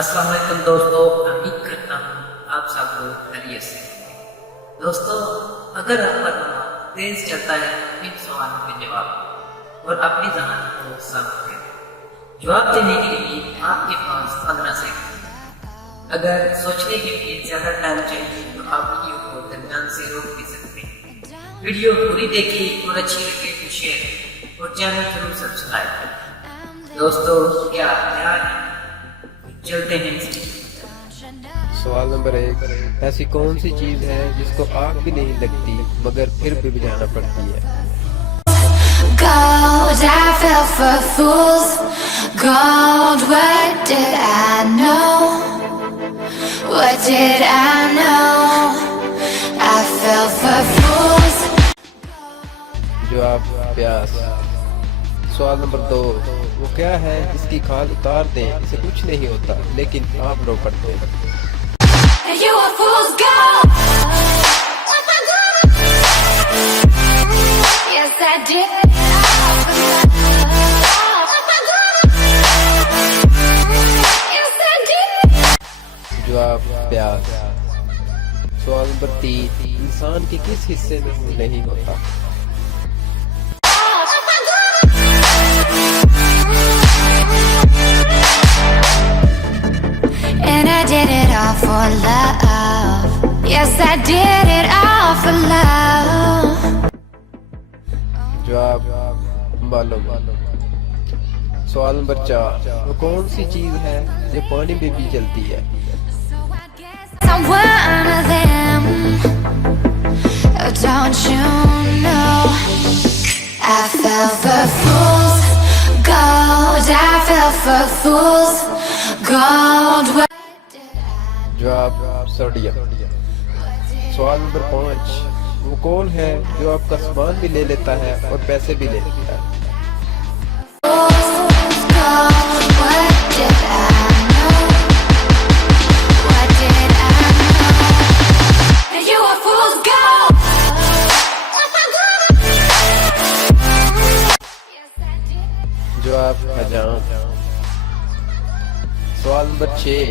अस्सलाम वालेकुम दोस्तों, उम्मीद करता हूँ आप सब लोग खैरियत से होंगे। दोस्तों, अगर आपका दिमाग तेज चलता है इन सवालों के जवाब और अपनी जहान को साफ करें। जवाब देने के लिए आपके पास 15 सेकंड। अगर सोचने के लिए ज्यादा टाइम चाहिए तो आप वीडियो को दरमियान से रोक भी सकते हैं। वीडियो पूरी देखिए और अच्छी लगे तो शेयर और चैनल जरूर सब्सक्राइब करें। दोस्तों, क्या तैयार हैं? चलते हैं। सवाल नंबर 1, ऐसी कौन सी चीज है जिसको आग भी नहीं लगती मगर फिर भी बुझाना पड़ती है? Gold, I fell for fools. Gold, what did I know? What did I know? I fell for fools. जवाब प्यास। सवाल नंबर 2, वो क्या है जिसकी खाल उतार दें इसे कुछ नहीं होता लेकिन आप रो पड़ते हैं? You a fool's gold. Yes, I did. Yes, I did. जवाब प्यास। सवाल नंबर 3, इंसान के किस हिस्से में खून नहीं होता? And I did it all for love. Yes, I did it all for love. जवाब मालूम। सवाल नंबर 4, वो कौन सी चीज है जो पानी में भी जलती है? I'm one of them. Oh, don't you know? I fell for fools. Gold, I fell for fools. Gold. जवाब सोडियम। सवाल नंबर 5, वो कौन है जो आपका सामान भी ले लेता है और पैसे भी ले लेता है? जवाब हजाम। सवाल नंबर 6,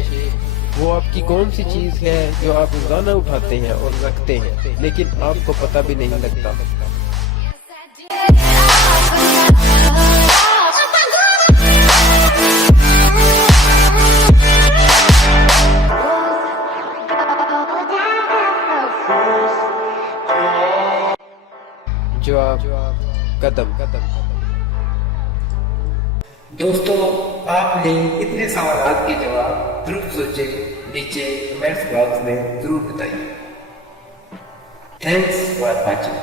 वो आपकी कौन सी चीज है जो आप रोजाना उठाते हैं और रखते हैं लेकिन आपको पता भी नहीं लगता? जवाब कदम। दोस्तों, आपने इतने सवाल के जवाब जरूर सोचे, नीचे कमेंट्स बॉक्स में जरूर बताइए। Thanks for watching.